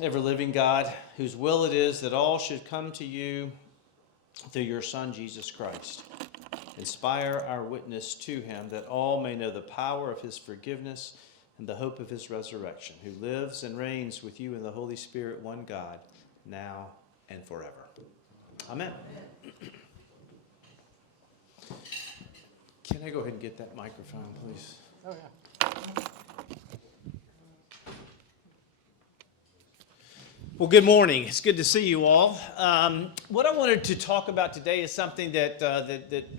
ever-living God, whose will it is that all should come to you through your Son, Jesus Christ. Inspire our witness to him, that all may know the power of his forgiveness and the hope of his resurrection, who lives and reigns with you in the Holy Spirit, one God, now and forever. Amen. Can I go ahead and get that microphone, please? Oh, yeah. Well, good morning. It's good to see you all. What I wanted to talk about today is something that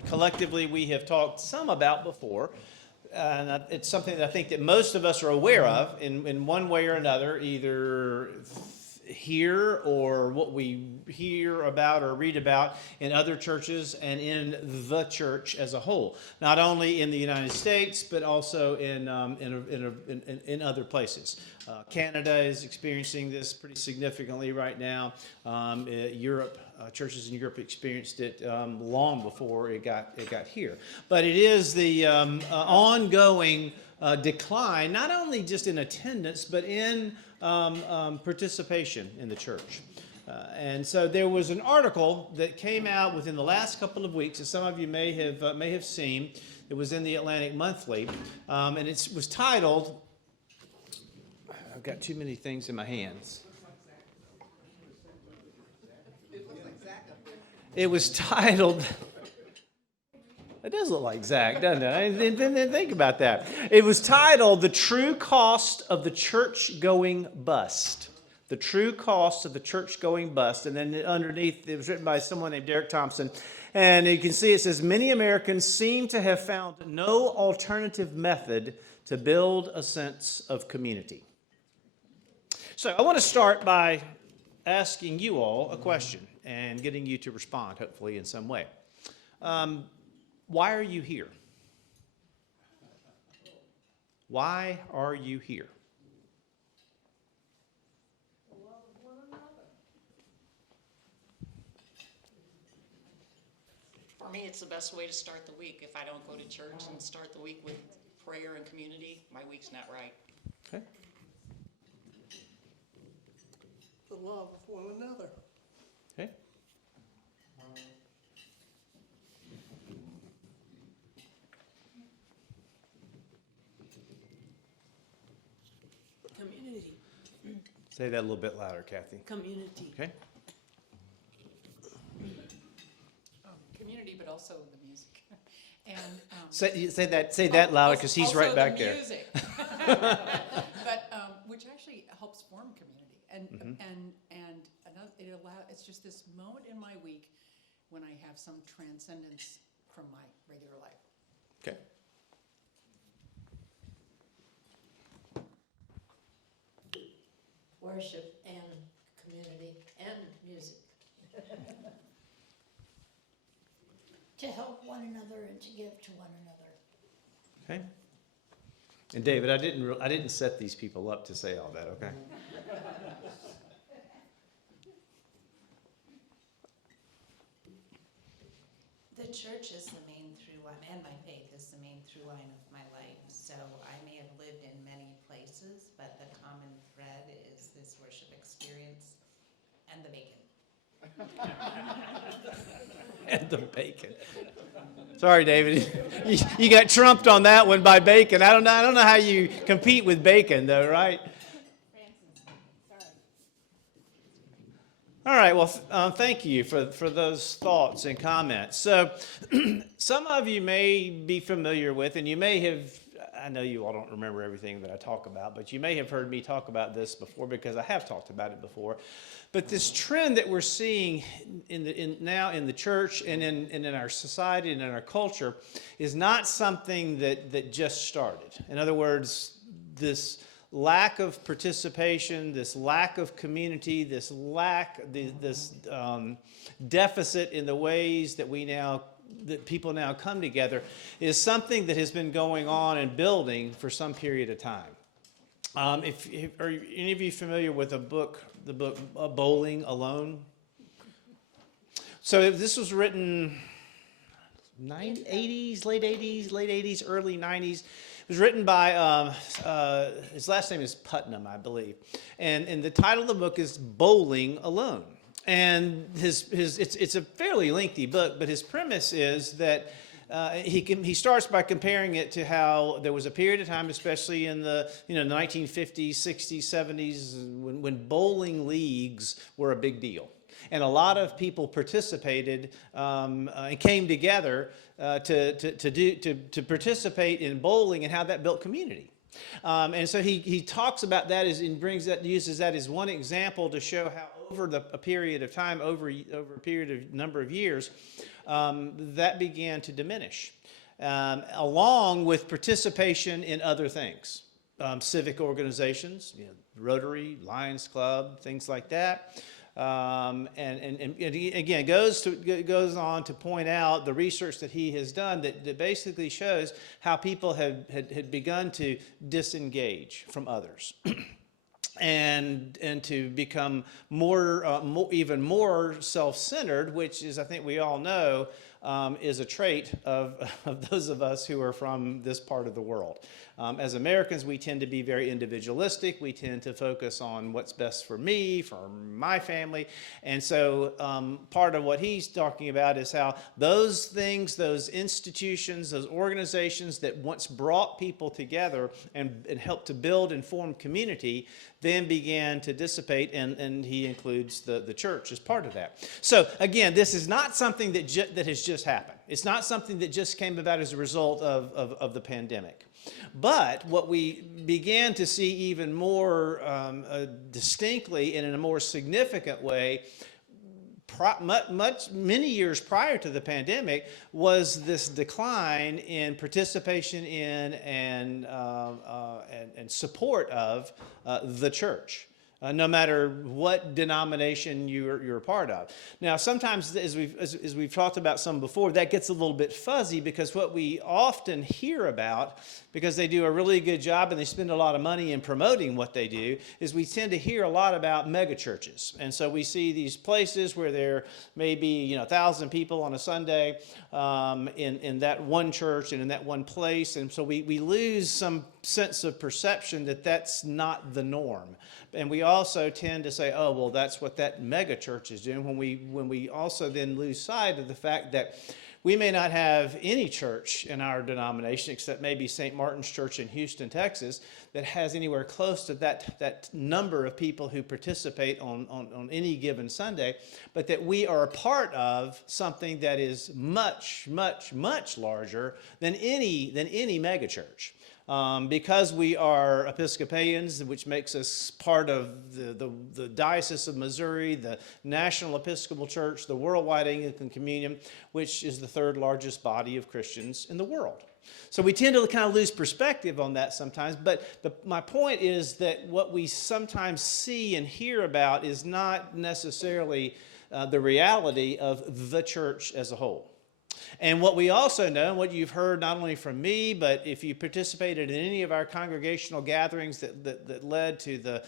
collectively we have talked some about before. And it's something that I think that most of us are aware of in one way or another, either here or what we hear about or read about in other churches and in the church as a whole. Not only in the United States, but also in other places. Canada is experiencing this pretty significantly right now. Europe, churches in Europe experienced it long before it got here. But it is the ongoing decline, not only just in attendance, but in participation in the church. And so there was an article that came out within the last couple of weeks, as some of you may have seen. It was in the Atlantic Monthly, and it was titled, I've got too many things in my hands. It was titled, it does look like Zach, doesn't it? I didn't think about that. It was titled, The True Cost of the Churchgoing Bust. The True Cost of the Churchgoing Bust. And then underneath, it was written by someone named Derek Thompson. And you can see it says, many Americans seem to have found no alternative method to build a sense of community. So I want to start by asking you all a question and getting you to respond, hopefully, in some way. Why are you here? Why are you here? For me, it's the best way to start the week. If I don't go to church and start the week with prayer and community, my week's not right. Okay. The love of one another. Okay. Community. Say that a little bit louder, Kathy. Community. Okay. Community, but also the music. And Say that louder, because he's right back the there. Music. But which actually helps form community, and another, it's just this moment in my week when I have some transcendence from my regular life. Okay. Worship and community and music. To help one another and to give to one another. Okay. And David, I didn't set these people up to say all that, okay? The church is the main through line, and my faith is the main through line of my life. So I may have lived in many places, but the common thread is this worship experience and the bacon. And the bacon. Sorry, David. You got trumped on that one by bacon. I don't know how you compete with bacon, though, right? All right. Well, thank you for those thoughts and comments. So, some of you may be familiar with, and you may have. I know you all don't remember everything that I talk about, but you may have heard me talk about this before because I have talked about it before. But this trend that we're seeing now in the church and in our society and in our culture is not something that just started. In other words, this lack of participation, this lack of community, this deficit in the ways that people now come together is something that has been going on and building for some period of time. Are any of you familiar with the book Bowling Alone? So this was written late 80s, early 90s. was written by, his last name is Putnam, I believe. And the title of the book is Bowling Alone. And it's a fairly lengthy book, but his premise is that he starts by comparing it to how there was a period of time, especially in the 1950s, 60s, 70s, when bowling leagues were a big deal. And a lot of people participated and came together to participate in bowling and how that built community. And so he talks about that uses that as one example to show how over a period of time, over a period of number of years, that began to diminish, along with participation in other things, civic organizations, Rotary, Lions Club, things like that. And again, goes on to point out the research that he has done that basically shows how people had begun to disengage from others. And to become even more self-centered, which is, I think we all know, is a trait of those of us who are from this part of the world. As Americans, we tend to be very individualistic. We tend to focus on what's best for me, for my family. And so part of what he's talking about is how those things, those institutions, those organizations that once brought people together and helped to build and form community then began to dissipate, and he includes the church as part of that. So again, this is not something that has just happened. It's not something that just came about as a result of the pandemic. But what we began to see even more distinctly and in a more significant way many years prior to the pandemic was this decline in participation in and support of the church. No matter what denomination you're a part of. Now, sometimes, as we've talked about some before, that gets a little bit fuzzy because what we often hear about, because they do a really good job and they spend a lot of money in promoting what they do, is we tend to hear a lot about mega churches. And so we see these places where there may be 1,000 people on a Sunday in that one church and in that one place. And so we lose some sense of perception that that's not the norm. And we also tend to say, oh, well, that's what that mega church is doing, when we also then lose sight of the fact that we may not have any church in our denomination, except maybe St. Martin's Church in Houston, Texas, that has anywhere close to that number of people who participate on any given Sunday, but that we are a part of something that is much, much, much larger than any mega church. Because we are Episcopalians, which makes us part of the Diocese of Missouri, the National Episcopal Church, the Worldwide Anglican Communion, which is the third largest body of Christians in the world. So we tend to kind of lose perspective on that sometimes, but my point is that what we sometimes see and hear about is not necessarily the reality of the church as a whole. And what we also know, and what you've heard not only from me, but if you participated in any of our congregational gatherings that led to the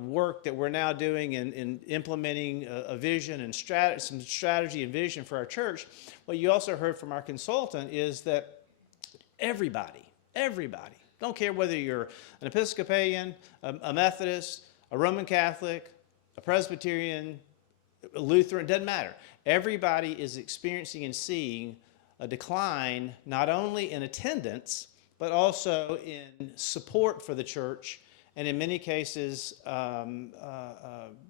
work that we're now doing in implementing a vision and some strategy and vision for our church, what you also heard from our consultant is that everybody, don't care whether you're an Episcopalian, a Methodist, a Roman Catholic, a Presbyterian, a Lutheran, doesn't matter. Everybody is experiencing and seeing a decline, not only in attendance, but also in support for the church. And in many cases,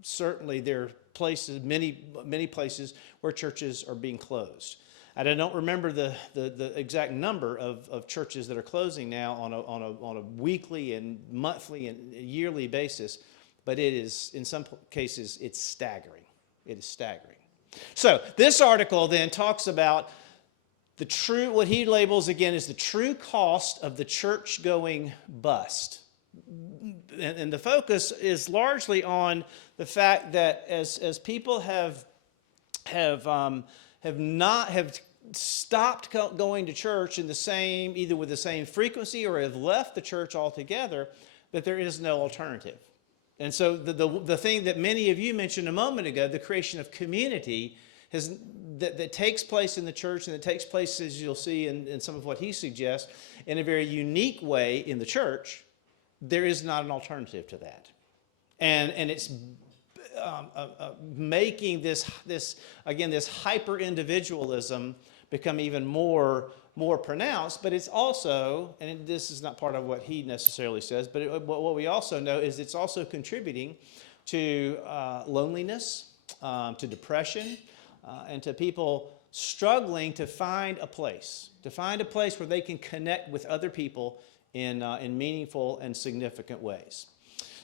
certainly there are places, many places where churches are being closed. And I don't remember the exact number of churches that are closing now on a weekly and monthly and yearly basis, but it is, in some cases, it's staggering. It is staggering. So this article then talks about what he labels again as the true cost of the church-going bust. And the focus is largely on the fact that as people have stopped going to church in either with the same frequency or have left the church altogether, that there is no alternative. And so the thing that many of you mentioned a moment ago, the creation of community, that takes place in the church and that takes place, as you'll see in some of what he suggests, in a very unique way in the church, there is not an alternative to that. And it's making this hyper-individualism become even more pronounced, but it's also, and this is not part of what he necessarily says, but what we also know is it's also contributing to loneliness, to depression, and to people struggling to find a place where they can connect with other people in meaningful and significant ways.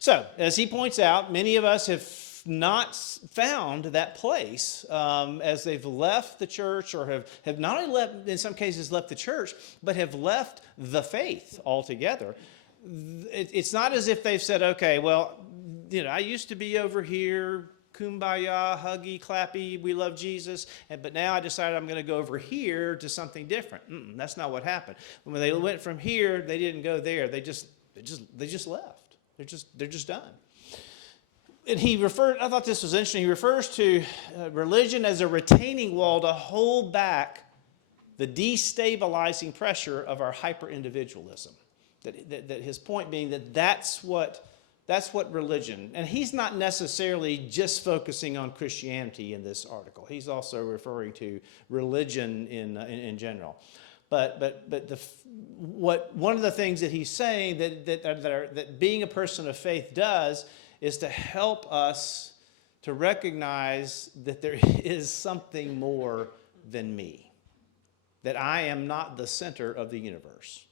So, as he points out, many of us have not found that place as they've left the church, or have not only left, in some cases, left the church, but have left the faith altogether. It's not as if they've said, okay, well, I used to be over here, kumbaya, huggy, clappy, we love Jesus, but now I decided I'm going to go over here to something different. That's not what happened. When they went from here, they didn't go there. They just left. They're just done. And I thought this was interesting. He refers to religion as a retaining wall to hold back the destabilizing pressure of our hyper-individualism. That his point being that's what religion, and he's not necessarily just focusing on Christianity in this article. He's also referring to religion in general. But one of the things that he's saying that being a person of faith does is to help us to recognize that there is something more than me, that I am not the center of the universe,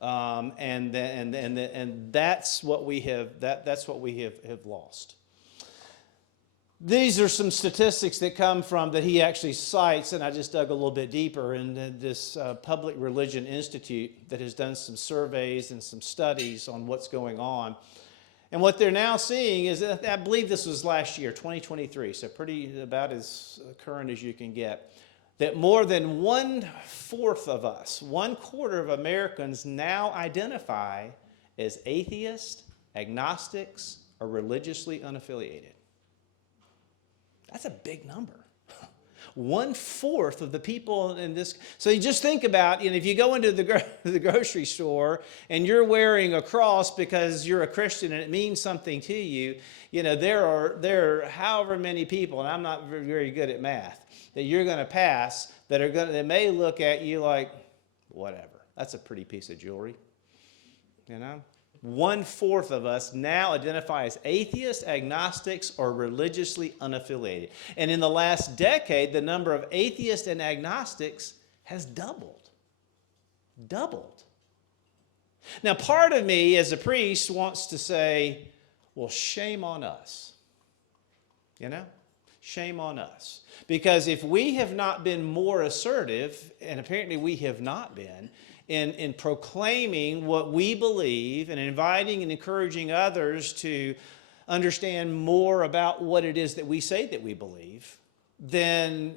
and that's what we have lost. These are some statistics that he actually cites, and I just dug a little bit deeper in this Public Religion Institute that has done some surveys and some studies on what's going on. And what they're now seeing is, I believe this was last year, 2023, so about as current as you can get, that more than 1/4 of us, 1/4 of Americans now identify as atheists, agnostics, or religiously unaffiliated. That's a big number. 1/4 of the people in this. So you just think about, if you go into the grocery store and you're wearing a cross because you're a Christian and it means something to you, there are however many people, and I'm not very good at math, that you're going to pass that may look at you like, whatever. That's a pretty piece of jewelry. 1/4 of us now identify as atheists, agnostics, or religiously unaffiliated. And in the last decade, the number of atheists and agnostics has doubled. Doubled. Now, part of me as a priest wants to say, well, shame on us. Shame on us. Because if we have not been more assertive, and apparently we have not been, in proclaiming what we believe and inviting and encouraging others to understand more about what it is that we say that we believe, then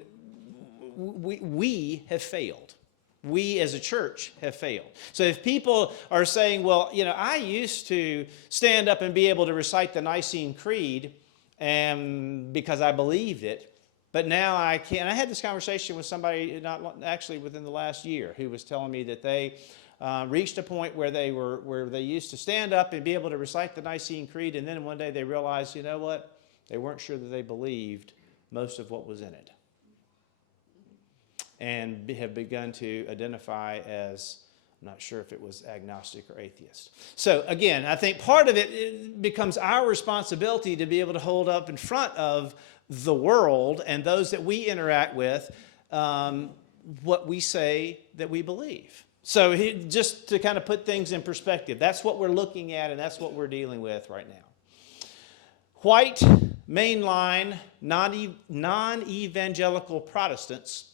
we have failed. We as a church have failed. So if people are saying, well, I used to stand up and be able to recite the Nicene Creed because I believed it, but now I can't. And I had this conversation with somebody actually within the last year who was telling me that they reached a point where they used to stand up and be able to recite the Nicene Creed, and then one day they realized, what? They weren't sure that they believed most of what was in it, and have begun to identify as, I'm not sure if it was agnostic or atheist. So again, I think part of it becomes our responsibility to be able to hold up in front of the world and those that we interact with what we say that we believe. So just to kind of put things in perspective, that's what we're looking at and that's what we're dealing with right now. White, mainline, non-evangelical Protestants,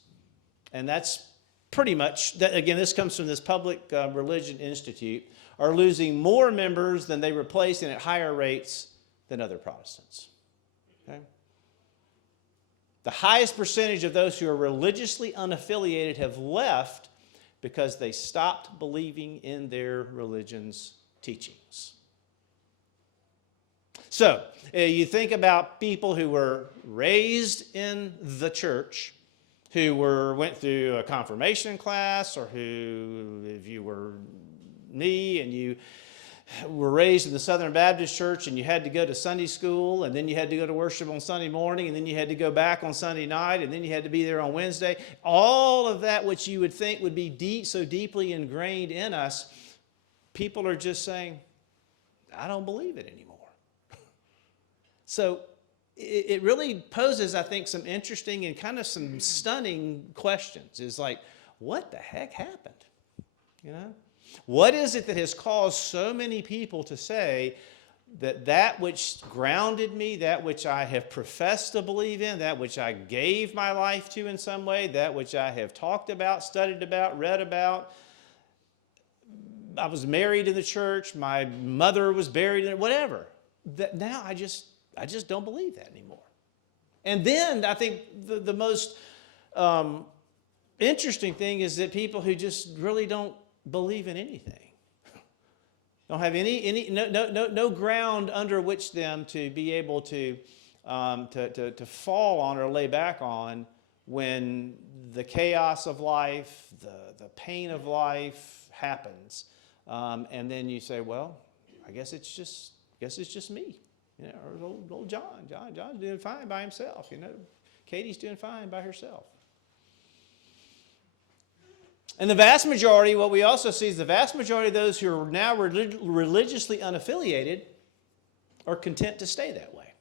and that's pretty much, again, this comes from this Public Religion Institute, are losing more members than they replace and at higher rates than other Protestants. Okay? The highest percentage of those who are religiously unaffiliated have left because they stopped believing in their religion's teachings. So you think about people who were raised in the church, who went through a confirmation class, or who, if you were me and you were raised in the Southern Baptist Church and you had to go to Sunday school, and then you had to go to worship on Sunday morning, and then you had to go back on Sunday night, and then you had to be there on Wednesday. All of that, which you would think would be so deeply ingrained in us, people are just saying, I don't believe it anymore. So it really poses, I think, some interesting and kind of some stunning questions. It's like, what the heck happened? You know? What is it that has caused so many people to say that which grounded me, that which I have professed to believe in, that which I gave my life to in some way, that which I have talked about, studied about, read about, I was married in the church, my mother was buried in it, whatever, that now I just don't believe that anymore. And then I think the most interesting thing is that people who just really don't believe in anything, don't have no ground under which them to be able to fall on or lay back on when the chaos of life, the pain of life happens, and then you say, well, I guess it's just me. You know, or old John's doing fine by himself. You know, Katie's doing fine by herself. And the vast majority, what we also see is the vast majority of those who are now religiously unaffiliated are content to stay that way.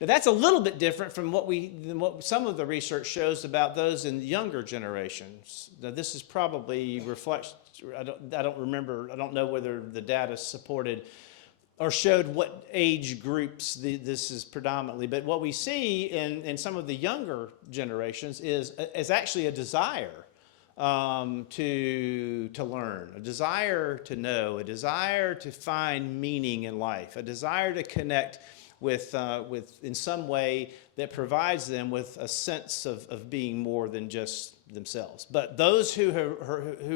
Now that's a little bit different from than what some of the research shows about those in younger generations. Now this is probably reflects. I don't remember. I don't know whether the data supported or showed what age groups this is predominantly. But what we see in some of the younger generations is actually a desire to learn, a desire to know, a desire to find meaning in life, a desire to connect with in some way that provides them with a sense of being more than just themselves. But those who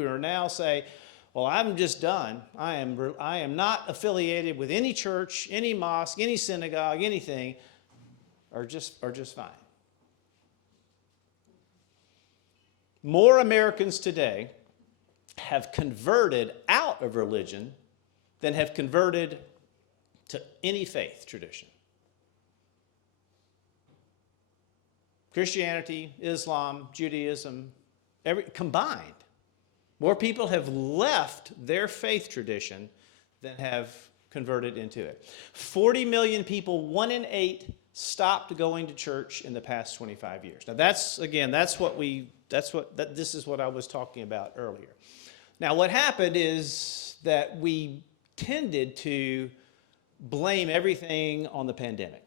are now say, well, I'm just done. I am not affiliated with any church, any mosque, any synagogue, anything, are just fine. More Americans today have converted out of religion than have converted to any faith tradition. Christianity, Islam, Judaism, combined. More people have left their faith tradition than have converted into it. 40 million people, 1 in 8, stopped going to church in the past 25 years. Now this is what I was talking about earlier. Now what happened is that we tended to blame everything on the pandemic.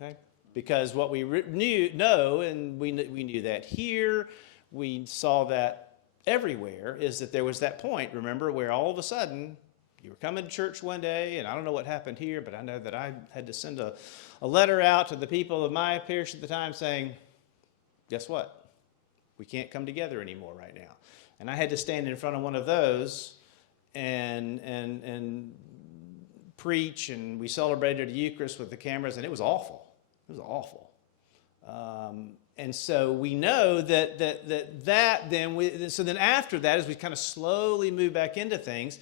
Okay? Because what we know, and we knew that here, we saw that everywhere, is that there was that point, remember, where all of a sudden you were coming to church one day, and I don't know what happened here, but I know that I had to send a letter out to the people of my parish at the time saying, guess what? We can't come together anymore right now. And I had to stand in front of one of those and preach, and we celebrated the Eucharist with the cameras, and it was awful. It was awful. And so we know that then after that, as we kind of slowly move back into things,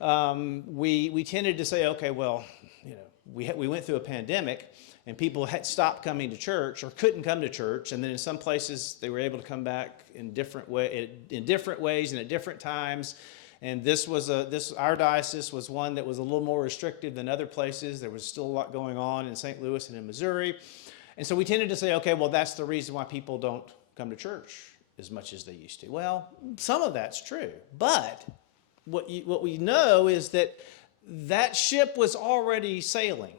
we tended to say, okay, well, you know, we went through a pandemic, and people had stopped coming to church or couldn't come to church, and then in some places they were able to come back in different ways and at different times. And our diocese was one that was a little more restrictive than other places. There was still a lot going on in St. Louis and in Missouri. And so we tended to say, okay, well, that's the reason why people don't come to church as much as they used to. Well, some of that's true. But what we know is that ship was already sailing.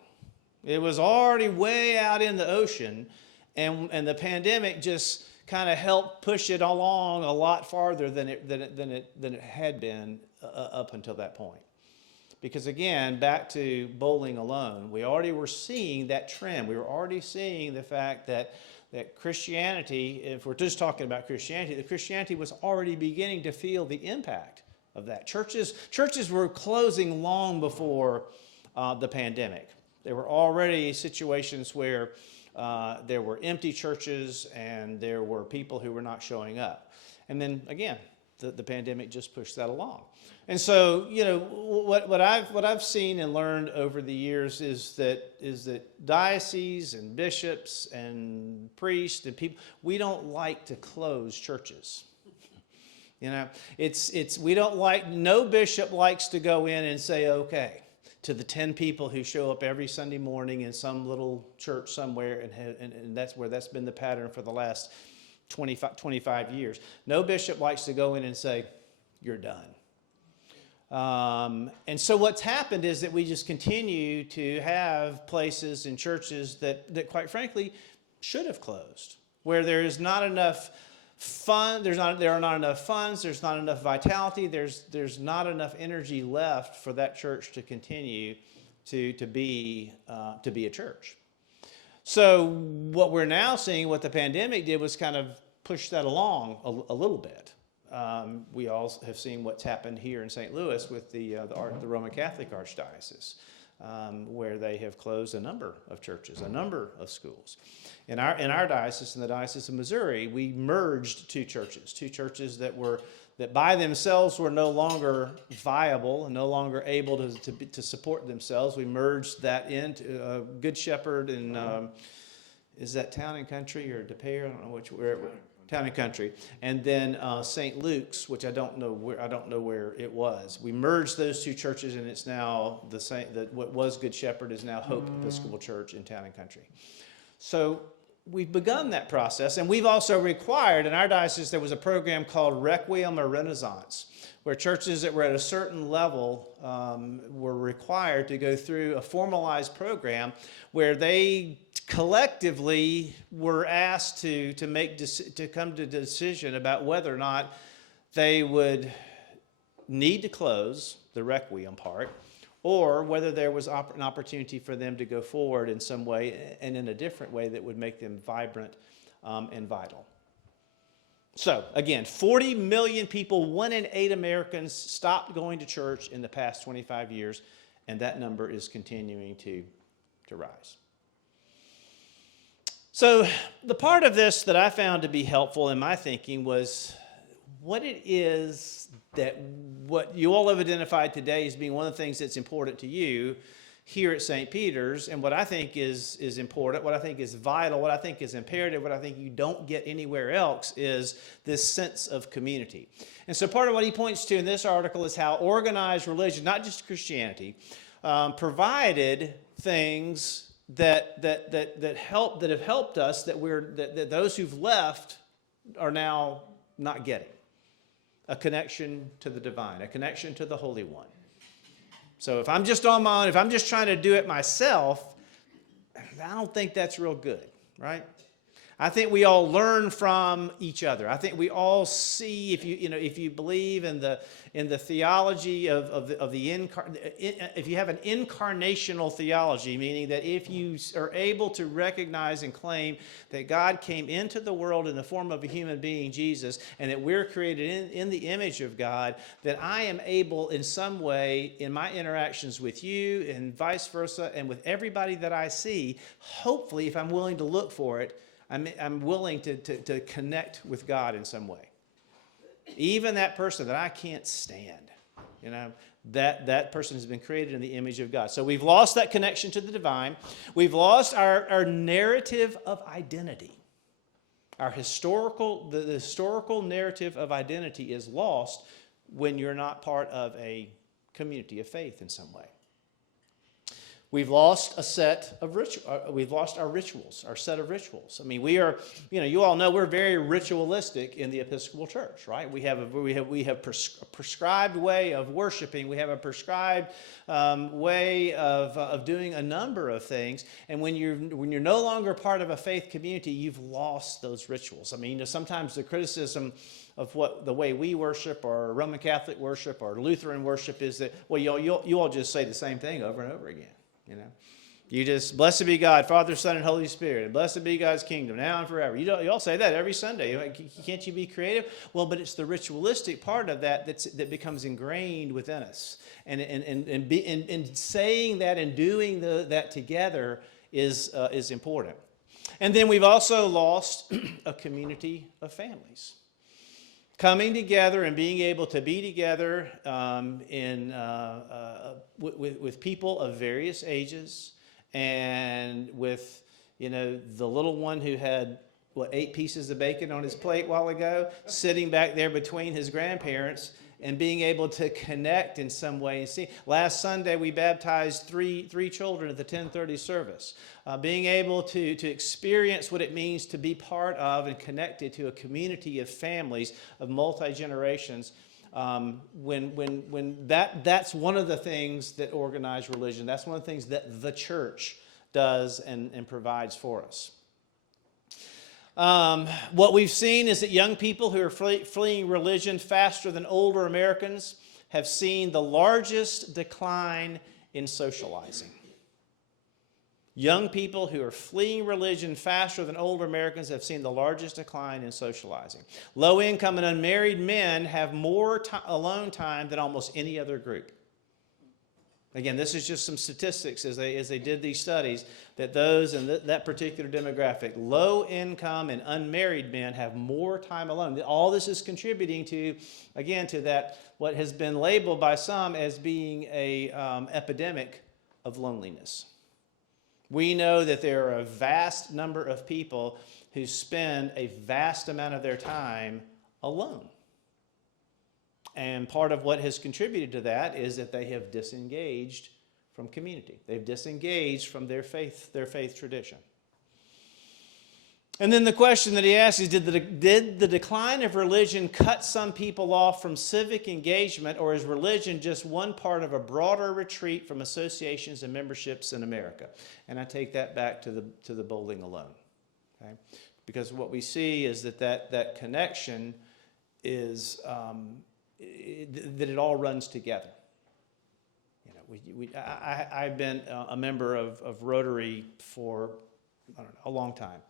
It was already way out in the ocean. And the pandemic just kind of helped push it along a lot farther than it had been up until that point. Because again, back to bowling alone, we already were seeing that trend. We were already seeing the fact that Christianity, if we're just talking about Christianity, that Christianity was already beginning to feel the impact of that. Churches were closing long before the pandemic. There were already situations where there were empty churches and there were people who were not showing up. And then again, the pandemic just pushed that along. And so, what I've seen and learned over the years is that dioceses and bishops and priests and people, we don't like to close churches. We don't like, no bishop likes to go in and say, okay, to the 10 people who show up every Sunday morning in some little church somewhere, and that's been the pattern for the last 25 years. No bishop likes to go in and say, you're done. And so what's happened is that we just continue to have places and churches that quite frankly should have closed, where there is not enough fun, there are not enough funds, there's not enough vitality, there's not enough energy left for that church to continue to be a church. So what we're now seeing, what the pandemic did was kind of push that along a little bit. We all have seen what's happened here in St. Louis with the Roman Catholic Archdiocese, where they have closed a number of churches, a number of schools. In our diocese, in the Diocese of Missouri, we merged two churches that by themselves were no longer viable and no longer able to support themselves. We merged that into Good Shepherd and is that Town and Country or DePere? I don't know where it was. Town and Country, and then St. Luke's, which I don't know where it was. We merged those two churches, and it's now the same. What was Good Shepherd is now Hope Episcopal Church in Town and Country. So we've begun that process, and we've also required in our diocese there was a program called Requiem or Renaissance, where churches that were at a certain level were required to go through a formalized program where they collectively were asked to come to a decision about whether or not they would need to close the Requiem part, or whether there was an opportunity for them to go forward in some way and in a different way that would make them vibrant and vital. So, again, 40 million people, 1 in 8 Americans stopped going to church in the past 25 years, and that number is continuing to rise. So, the part of this that I found to be helpful in my thinking was what it is what you all have identified today as being one of the things that's important to you here at St. Peter's, and what I think is important, what I think is vital, what I think is imperative, what I think you don't get anywhere else is this sense of community. And so part of what he points to in this article is how organized religion, not just Christianity, provided things that have helped us that those who've left are now not getting. A connection to the divine, a connection to the Holy One. So if I'm just on my own, if I'm just trying to do it myself, I don't think that's real good, right? I think we all learn from each other. I think we all see, if you believe in the theology if you have an incarnational theology, meaning that if you are able to recognize and claim that God came into the world in the form of a human being, Jesus, and that we're created in the image of God, that I am able in some way in my interactions with you and vice versa and with everybody that I see, hopefully if I'm willing to look for it, I'm willing to connect with God in some way. Even that person that I can't stand, that person has been created in the image of God. So we've lost that connection to the divine. We've lost our narrative of identity. The historical narrative of identity is lost when you're not part of a community of faith in some way. We've lost a set of we've lost our rituals, our set of rituals. I mean, we are, you all know we're very ritualistic in the Episcopal Church, right? We have a prescribed way of worshiping. We have a prescribed way of doing a number of things. And when you're no longer part of a faith community, you've lost those rituals. I mean, sometimes the criticism of the way we worship, or Roman Catholic worship, or Lutheran worship is that, well, you all just say the same thing over and over again. You just, blessed be God, Father, Son, and Holy Spirit, and blessed be God's kingdom, now and forever. You all say that every Sunday. Can't you be creative? Well, but it's the ritualistic part of that that becomes ingrained within us. And saying that and doing that together is important. And then we've also lost a community of families. Coming together and being able to be together with people of various ages, and with, the little one who had, 8 pieces of bacon on his plate a while ago, sitting back there between his grandparents and being able to connect in some way. See, last Sunday we baptized three children at the 10:30 service. Being able to experience what it means to be part of and connected to a community of families of multi-generations. That's one of the things that organized religion, that's one of the things that the church does and provides for us. What we've seen is that young people who are fleeing religion faster than older Americans have seen the largest decline in socializing. Young people who are fleeing religion faster than older Americans have seen the largest decline in socializing. Low-income and unmarried men have more alone time than almost any other group. Again, this is just some statistics as they did these studies, that those in that particular demographic, low-income and unmarried men, have more time alone. All this is contributing to, again, to that what has been labeled by some as being a epidemic of loneliness. We know that there are a vast number of people who spend a vast amount of their time alone. And part of what has contributed to that is that they have disengaged from community. They've disengaged from their faith tradition. And then the question that he asks is, did the decline of religion cut some people off from civic engagement, or is religion just one part of a broader retreat from associations and memberships in America? And I take that back to the bowling alone. Okay? Because what we see is that connection is that it all runs together. I've been a member of Rotary for, a long time.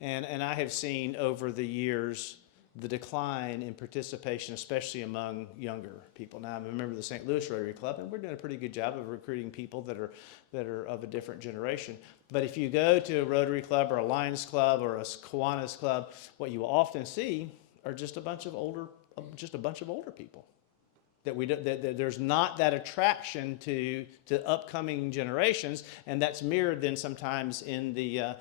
And I have seen over the years the decline in participation, especially among younger people. Now, I'm a member of the St. Louis Rotary Club, and we're doing a pretty good job of recruiting people that are of a different generation. But if you go to a Rotary Club or a Lions Club or a Kiwanis Club, what you will often see are just a bunch of older people. That there's not that attraction to upcoming generations, and that's mirrored then sometimes in the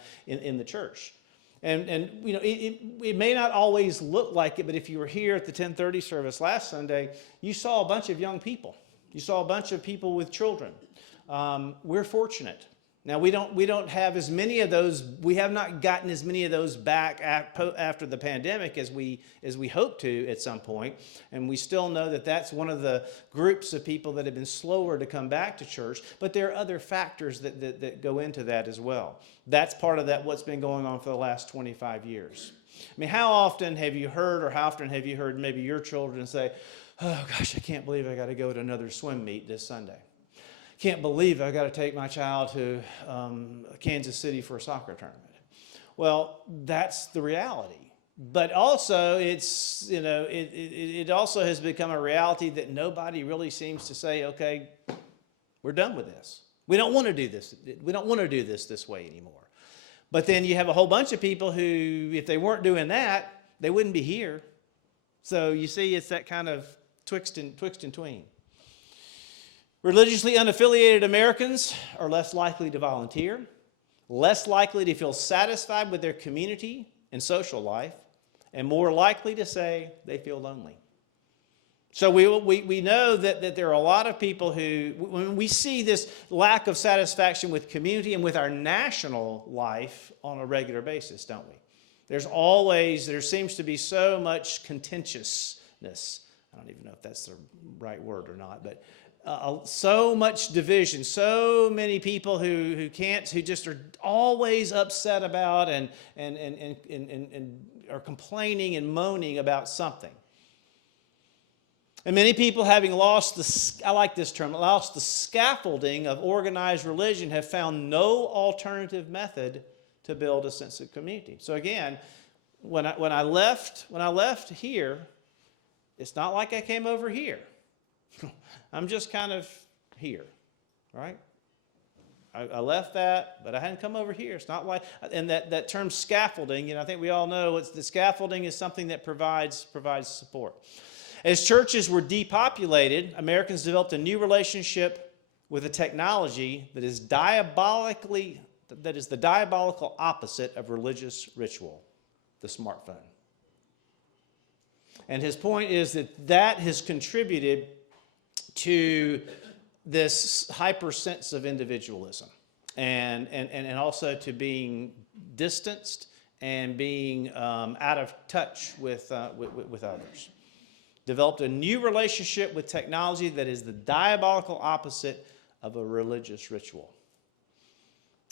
church. And it may not always look like it, but if you were here at the 10:30 service last Sunday, you saw a bunch of young people. You saw a bunch of people with children. We're fortunate. Now, we don't have as many of those. We have not gotten as many of those back after the pandemic as we hope to at some point. And we still know that that's one of the groups of people that have been slower to come back to church. But there are other factors that go into that as well. That's part of what's been going on for the last 25 years. I mean, how often have you heard maybe your children say, "Oh gosh, I can't believe I got to go to another swim meet this Sunday. Can't believe I got to take my child to Kansas City for a soccer tournament." Well, that's the reality. But also, it also has become a reality that nobody really seems to say, "Okay, we're done with this. We don't want to do this. We don't want to do this way anymore." But then you have a whole bunch of people who, if they weren't doing that, they wouldn't be here. So you see, it's that kind of twixt and tween. Religiously unaffiliated Americans are less likely to volunteer, less likely to feel satisfied with their community and social life, and more likely to say they feel lonely. So we know that there are a lot of people who, when we see this lack of satisfaction with community and with our national life on a regular basis, don't we? There seems to be so much contentiousness. I don't even know if that's the right word or not, but so much division, so many people who just are always upset about and are complaining and moaning about something. And many people, having lost I like this term, lost the scaffolding of organized religion, have found no alternative method to build a sense of community. So again, when I left here, it's not like I came over here. I'm just kind of here, right? I left that, but I hadn't come over here. It's not like, and that term scaffolding, I think we all know the scaffolding is something that provides support. As churches were depopulated, Americans developed a new relationship with a technology that is the diabolical opposite of religious ritual, the smartphone. And his point is that has contributed to this hyper sense of individualism and also to being distanced and being out of touch with others. Developed a new relationship with technology that is the diabolical opposite of a religious ritual.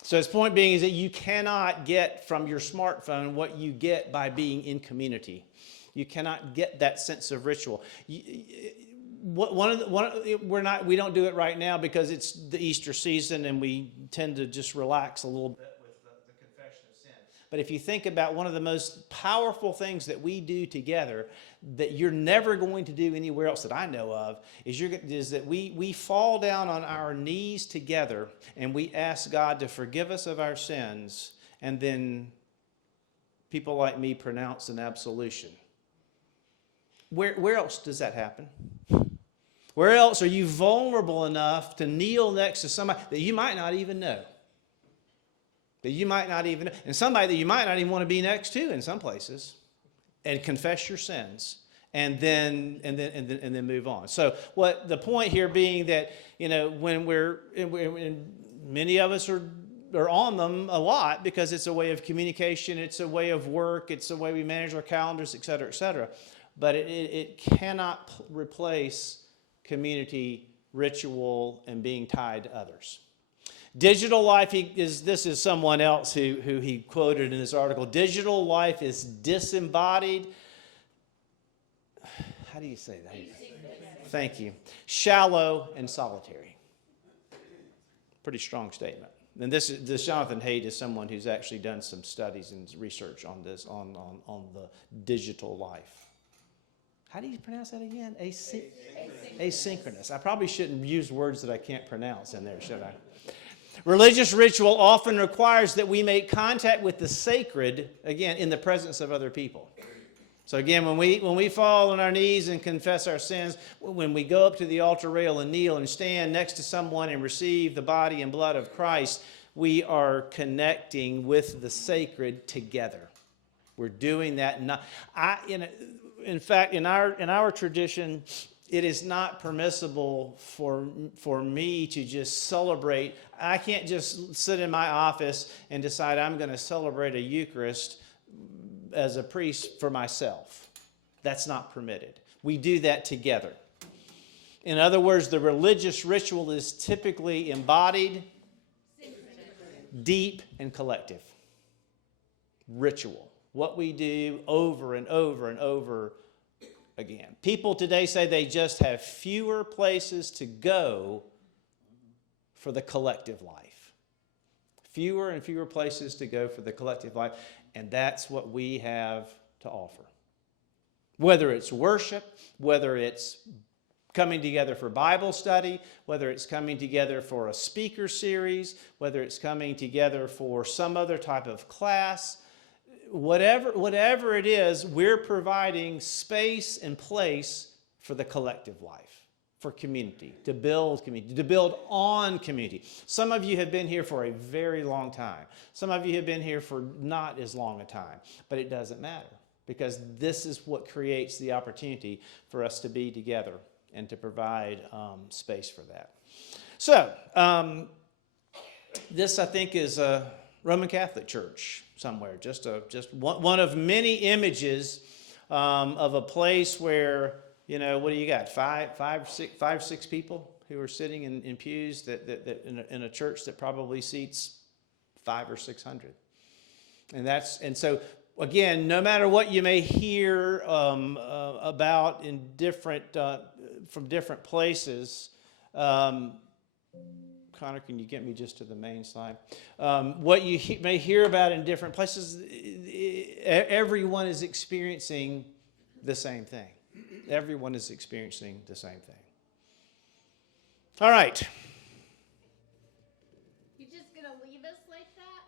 So his point being is that you cannot get from your smartphone what you get by being in community. You cannot get that sense of ritual. We don't do it right now because it's the Easter season and we tend to just relax a little bit with the confession of sin. But if you think about one of the most powerful things that we do together that you're never going to do anywhere else that I know of is that we fall down on our knees together and we ask God to forgive us of our sins, and then people like me pronounce an absolution. Where else does that happen? Where else are you vulnerable enough to kneel next to somebody that you might not even know? And somebody that you might not even want to be next to in some places, and confess your sins, and then move on. So what the point here being that when many of us are on them a lot because it's a way of communication, it's a way of work, it's a way we manage our calendars, et cetera, et cetera. But it cannot replace community, ritual, and being tied to others. Digital life, this is someone else who he quoted in this article. Digital life is disembodied. How do you say that? Thank you. Shallow and solitary. Pretty strong statement. And this Jonathan Haidt is someone who's actually done some studies and research on this, on the digital life. How do you pronounce that again? Asynchronous. I probably shouldn't use words that I can't pronounce in there, should I? Religious ritual often requires that we make contact with the sacred, again, in the presence of other people. So again, when we fall on our knees and confess our sins, when we go up to the altar rail and kneel and stand next to someone and receive the body and blood of Christ, we are connecting with the sacred together. We're doing that. In fact, in our tradition, it is not permissible for me to just celebrate. I can't just sit in my office and decide I'm going to celebrate a Eucharist as a priest for myself. That's not permitted. We do that together. In other words, the religious ritual is typically embodied, deep, and collective. Ritual. What we do over and over and over again. People today say they just have fewer places to go for the collective life. Fewer and fewer places to go for the collective life. And that's what we have to offer. Whether it's worship, whether it's coming together for Bible study, whether it's coming together for a speaker series, whether it's coming together for some other type of class, whatever it is, we're providing space and place for the collective life, for community, to build on community. Some of you have been here for a very long time. Some of you have been here for not as long a time, but it doesn't matter because this is what creates the opportunity for us to be together and to provide space for that. So, this I think is a Roman Catholic Church somewhere, just one of many images of a place where, what do you got? Five, six people who are sitting in pews that in a church that probably seats 500 or 600. And so again, no matter what you may hear about in different from different places. Connor, can you get me just to the main slide? What you may hear about in different places, everyone is experiencing the same thing. Everyone is experiencing the same thing. All right. You just gonna leave us like that?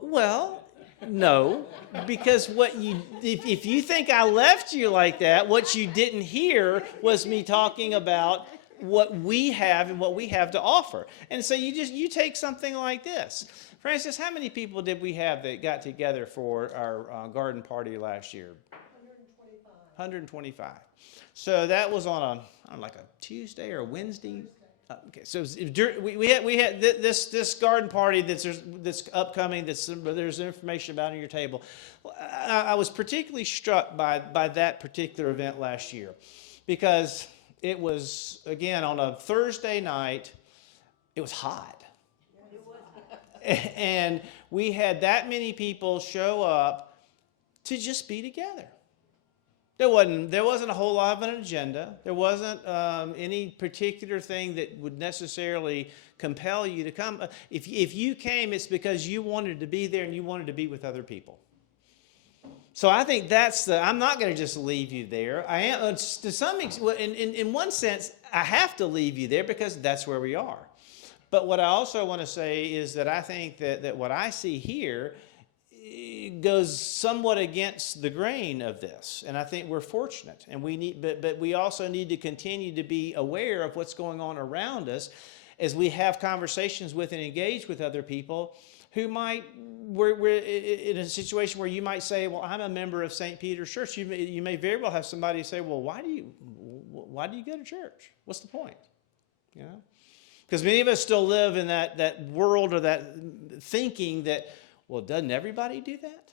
Well, no, because if you think I left you like that, what you didn't hear was me talking about what we have and what we have to offer. And so you take something like this. Francis, how many people did we have that got together for our garden party last year? 125. So that was on like a Tuesday or a Wednesday. Okay, so we had this garden party that's upcoming. There's information about on your table. I was particularly struck by that particular event last year, because it was, again, on a Thursday night. It was hot, and we had that many people show up to just be together. There wasn't a whole lot of an agenda. There wasn't any particular thing that would necessarily compel you to come. If you came, it's because you wanted to be there and you wanted to be with other people. So I think I'm not going to just leave you there. I am, to some extent, in one sense, I have to leave you there because that's where we are. But what I also want to say is that I think that what I see here goes somewhat against the grain of this, and I think we're fortunate, and but we also need to continue to be aware of what's going on around us as we have conversations with and engage with other people who we're in a situation where you might say, well, I'm a member of St. Peter's Church. You may very well have somebody say, well, why do you go to church? What's the point? You know, because many of us still live in that world or that thinking that, well, doesn't everybody do that?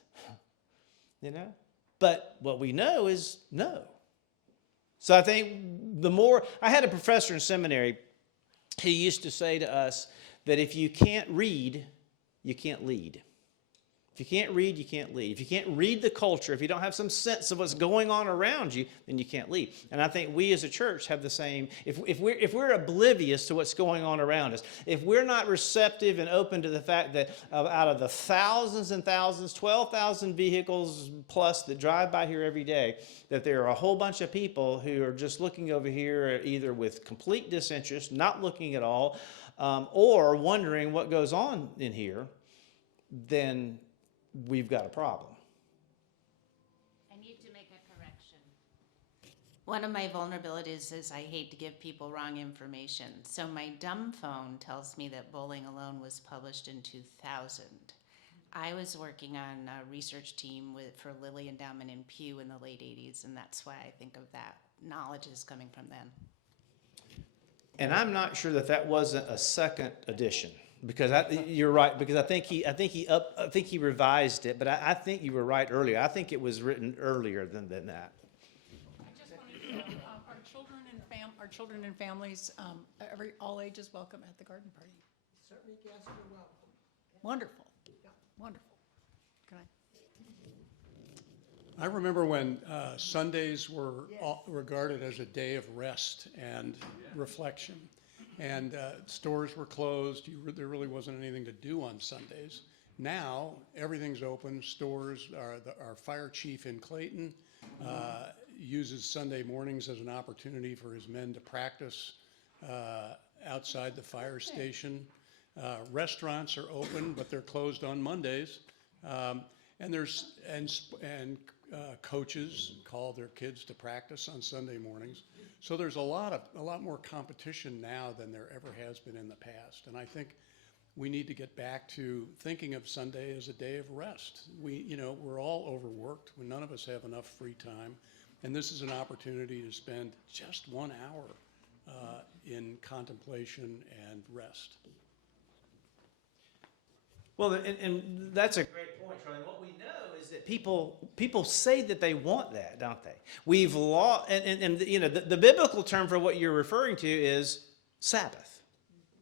You know? But what we know is no. So I think I had a professor in seminary. He used to say to us that if you can't read, you can't lead. If you can't read, you can't lead. If you can't read the culture, if you don't have some sense of what's going on around you, then you can't lead. And I think we as a church have the same. If we're oblivious to what's going on around us, if we're not receptive and open to the fact that out of the thousands and thousands, 12,000 vehicles plus that drive by here every day, that there are a whole bunch of people who are just looking over here either with complete disinterest, not looking at all, or wondering what goes on in here, then we've got a problem. I need to make a correction. One of my vulnerabilities is I hate to give people wrong information. So my dumb phone tells me that Bowling Alone was published in 2000. I was working on a research team for Lilly Endowment in Pew in the late 80s, and that's why I think of that knowledge is coming from then. And I'm not sure that wasn't a second edition. Because you're right. Because I think he revised it, but I think you were right earlier. I think it was written earlier than that. I just wanted to, our children and families, all ages welcome at the garden party. Certainly guests are welcome. Wonderful, wonderful. Can I? I remember when Sundays were regarded as a day of rest and reflection. And stores were closed. There really wasn't anything to do on Sundays. Now, everything's open. Stores, our fire chief in Clayton uses Sunday mornings as an opportunity for his men to practice outside the fire station. Restaurants are open, but they're closed on Mondays. And coaches call their kids to practice on Sunday mornings. So there's a lot more competition now than there ever has been in the past. And I think we need to get back to thinking of Sunday as a day of rest. We're all overworked. None of us have enough free time. And this is an opportunity to spend just 1 hour in contemplation and rest. Well, and that's a great point, Charlie. What we know is that people say that they want that, don't they? We've lost, and the biblical term for what you're referring to is Sabbath,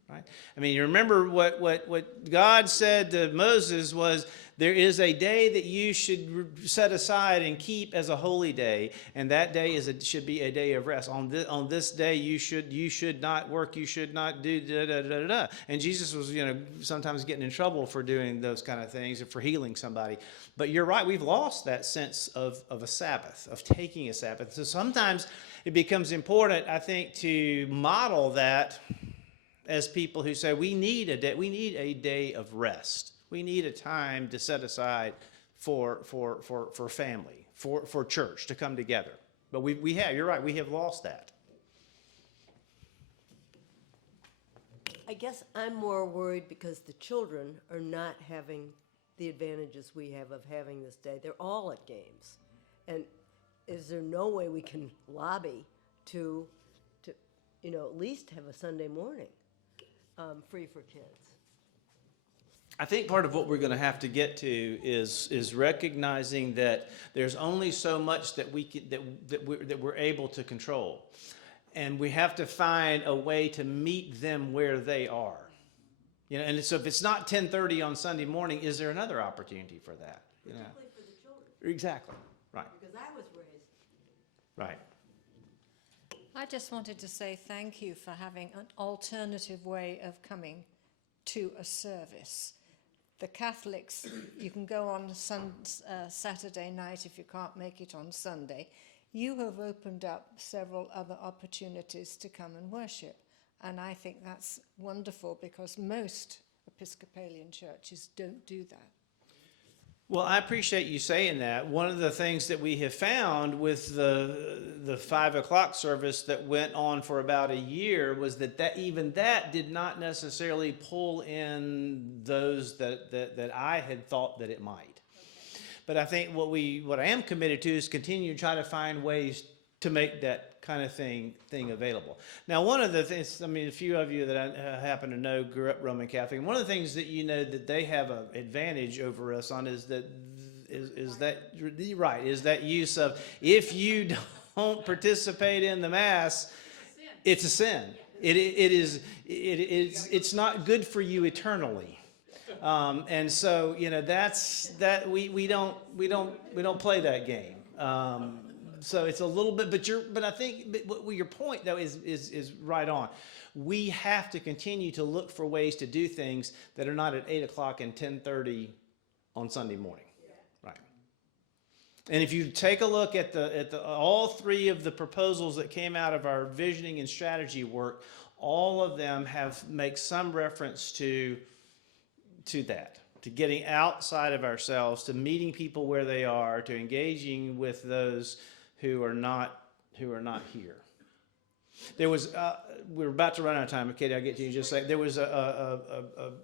right? I mean, you remember what God said to Moses was There is a day that you should set aside and keep as a holy day, and that day should be a day of rest. On this day, you should not work, you should not do da da da da da. And Jesus was, sometimes getting in trouble for doing those kind of things and for healing somebody. But you're right, we've lost that sense of a Sabbath, of taking a Sabbath. So sometimes it becomes important, I think, to model that as people who say we need a day of rest. We need a time to set aside for family, for church to come together. But you're right, we have lost that. I guess I'm more worried because the children are not having the advantages we have of having this day. They're all at games. And is there no way we can lobby to at least have a Sunday morning free for kids? I think part of what we're going to have to get to is recognizing that there's only so much that we're able to control, and we have to find a way to meet them where they are. And so if it's not 10:30 on Sunday morning, is there another opportunity for that? Particularly for the children. Exactly. Right. Because I was raised. Right. I just wanted to say thank you for having an alternative way of coming to a service. The Catholics, you can go on Saturday night if you can't make it on Sunday. You have opened up several other opportunities to come and worship. And I think that's wonderful because most Episcopalian churches don't do that. Well, I appreciate you saying that. One of the things that we have found with the 5 o'clock service that went on for about a year was that even that did not necessarily pull in those that I had thought that it might. But I think what I am committed to is continue to try to find ways to make that kind of thing available. Now, one of the things, a few of you that I happen to know grew up Roman Catholic, and one of the things that that they have an advantage over us on is that use of, if you don't participate in the Mass, it's a sin. It's not good for you eternally. And so we don't play that game. So it's a little bit, but I think your point though is right on. We have to continue to look for ways to do things that are not at 8 o'clock and 10:30 on Sunday morning, right? And if you take a look at all three of the proposals that came out of our visioning and strategy work, all of them make some reference to that. To getting outside of ourselves, to meeting people where they are, to engaging with those who are not here. There was we're about to run out of time, Katie. I'll get to you in just a second. There was a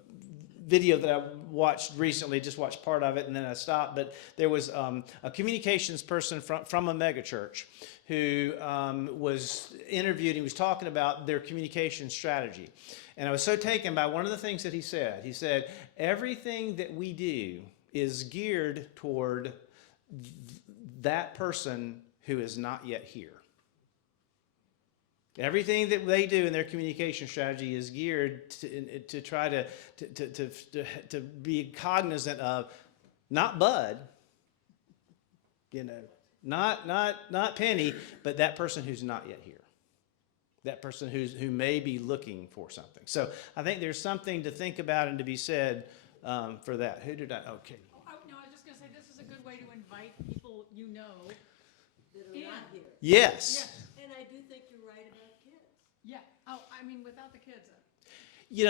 video that I watched recently. Just watched part of it and then I stopped. But there was a communications person from a megachurch who was interviewed. He was talking about their communication strategy, and I was so taken by one of the things that he said. He said everything that we do is geared toward that person who is not yet here. Everything that they do in their communication strategy is geared to try to be cognizant of not Bud, not Penny, but that person who's not yet here. That person who may be looking for something. So I think there's something to think about and to be said for that. Who did I? Okay. No, I was just going to say this is a good way to invite people That are not here. Yes. And I do think you're right about kids. Yeah. Without the kids.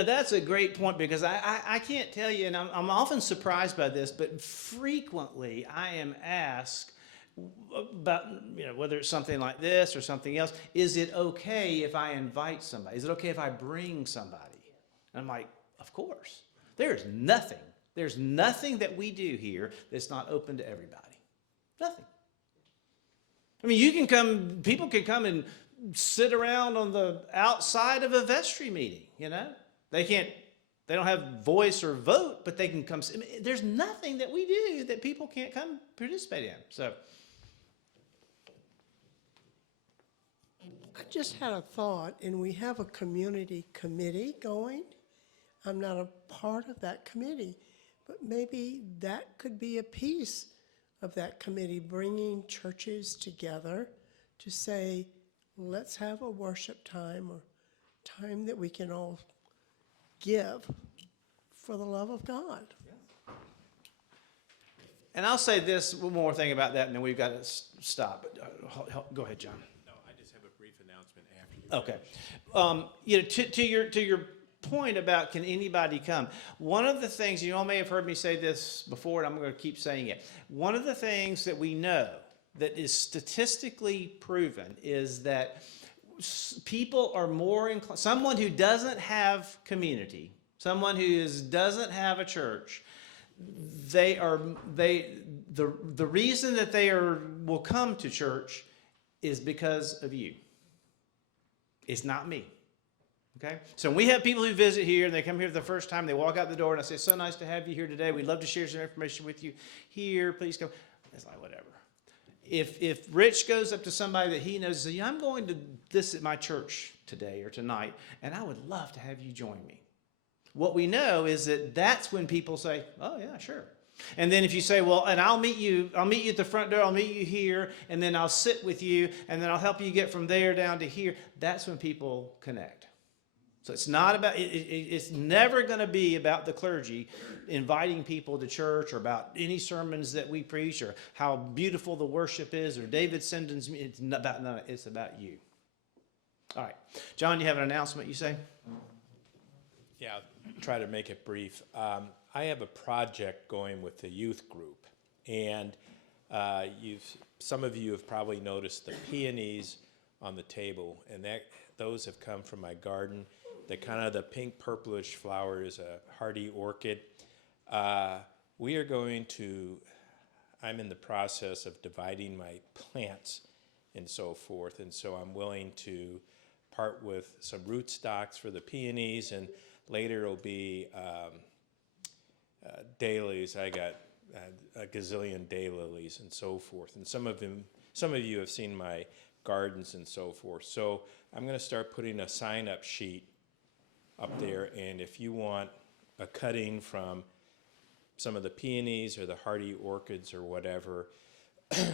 That's a great point because I can't tell you, and I'm often surprised by this, but frequently I am asked about, whether it's something like this or something else, is it okay if I invite somebody? Is it okay if I bring somebody? And I'm like, of course. There's nothing that we do here that's not open to everybody. Nothing. People can come and sit around on the outside of a vestry meeting, They don't have voice or vote, but they can come. There's nothing that we do that people can't come participate in. So I just had a thought, and we have a community committee going. I'm not a part of that committee, but maybe that could be a piece of that committee, bringing churches together to say, let's have a worship time or time that we can all give for the love of God. And I'll say this, one more thing about that, and then we've got to stop. Go ahead, John. No, I just have a brief announcement after you. Okay. To your point about can anybody come, one of the things, you all may have heard me say this before, and I'm going to keep saying it. One of the things that we know that is statistically proven is that people are more inclined, someone who doesn't have community, someone who doesn't have a church, the reason that will come to church is because of you. It's not me. Okay? So when we have people who visit here and they come here for the first time, they walk out the door and I say, so nice to have you here today. We'd love to share some information with you here. Please come. It's like, whatever. If Rich goes up to somebody that he knows and says, yeah, I'm going to this at my church today or tonight, and I would love to have you join me. What we know is that that's when people say, oh yeah, sure. And then if you say, well, and I'll meet you at the front door, I'll meet you here, and then I'll sit with you, and then I'll help you get from there down to here, that's when people connect. So it's not about, it's never going to be about the clergy inviting people to church or about any sermons that we preach or how beautiful the worship is or David Sendon's, it's about you. All right. John, you have an announcement you say? Yeah, I'll try to make it brief. I have a project going with the youth group, and some of you have probably noticed the peonies on the table, and those have come from my garden. The pink purplish flower is a hardy orchid. I'm in the process of dividing my plants and so forth, and so I'm willing to part with some rootstocks for the peonies, and later it'll be daylilies. I got a gazillion daylilies and so forth, and some of you have seen my gardens and so forth. So I'm going to start putting a sign-up sheet up there, and if you want a cutting from some of the peonies or the hardy orchids or whatever,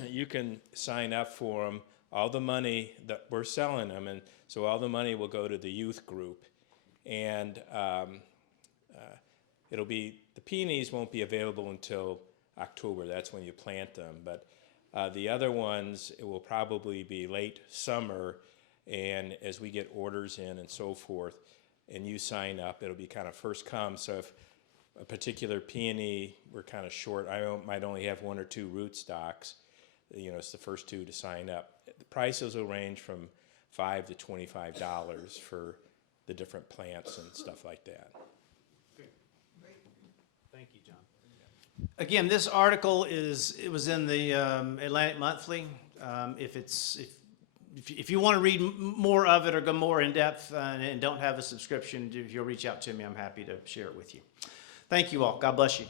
you can sign up for them. All the money that we're selling them, and so all the money will go to the youth group, and the peonies won't be available until October. That's when you plant them, but the other ones, it will probably be late summer, and as we get orders in and so forth, and you sign up, it'll be kind of first come. So if a particular peony, we're kind of short, might only have one or two rootstocks, it's the first two to sign up. The prices will range from $5 to $25 for the different plants and stuff like that. Thank you, John. Again, this article was in the Atlantic Monthly. If you want to read more of it or go more in depth and don't have a subscription, if you'll reach out to me, I'm happy to share it with you. Thank you all. God bless you.